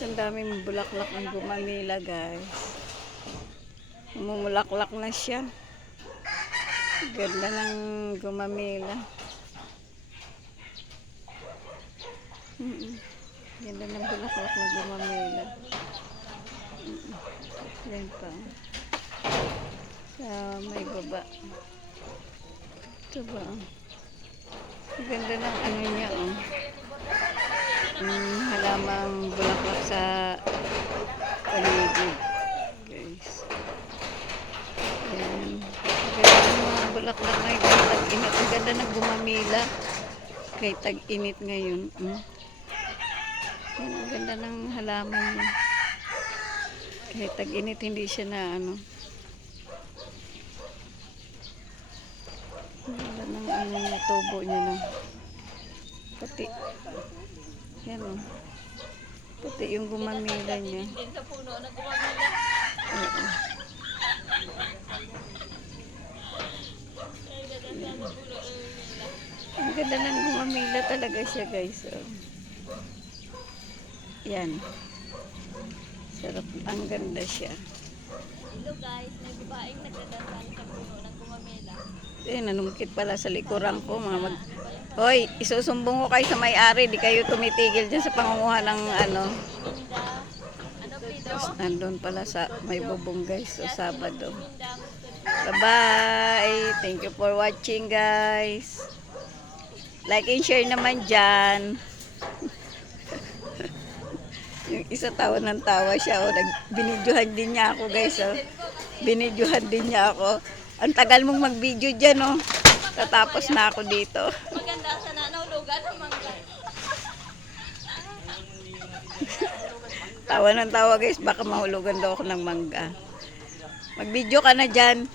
Ang daming bulaklak ng gumamila, guys. Mumulaklak na siya. Ganda ng gumamila. Ganda ng bulaklak ng gumamila. Yan pa. Sa may baba. Ito ba? Ganda ng ano niya, oh. Halamang bulaklak sa paligid, guys. Yan. Ganda ng mga bulaklak na yun. Tag-init. Ang ganda ng gumamila. Kay tag-init ngayon. Yan, ang ganda ng halaman niya. Kay tag-init, hindi siya na ano. Ang ganda ng ano niya, tubo niya na. Pati. Yan, oh. Pati yung gumamila niya. Sa puno na gumamila. Oo. Ang ganda ng gumamila talaga siya, guys. Oh. Yan. Sarap. Ang ganda siya. Hello guys, may babaeng nagdadasal sa puno ng gumamila. Nanungkit pala sa likuran ko. Hoy, isusumbong ko kayo sa may-ari. Di kayo tumitigil dyan sa pangunguha ng ano. Ano Pido? Nandun pala sa may bubong, guys. So, Sabado. Bye-bye. Thank you for watching, guys. Like and share naman dyan. Yung isa tawa ng tawa siya. O, binidyohan din niya ako, guys. O. Binidyohan din niya ako. Ang tagal mong mag-video dyan, o. Tatapos na ako dito. Maganda sa nanahulugan ng mangga. Tawa ng tawa, guys. Baka mahulugan daw ako ng mangga. Mag-video ka na dyan.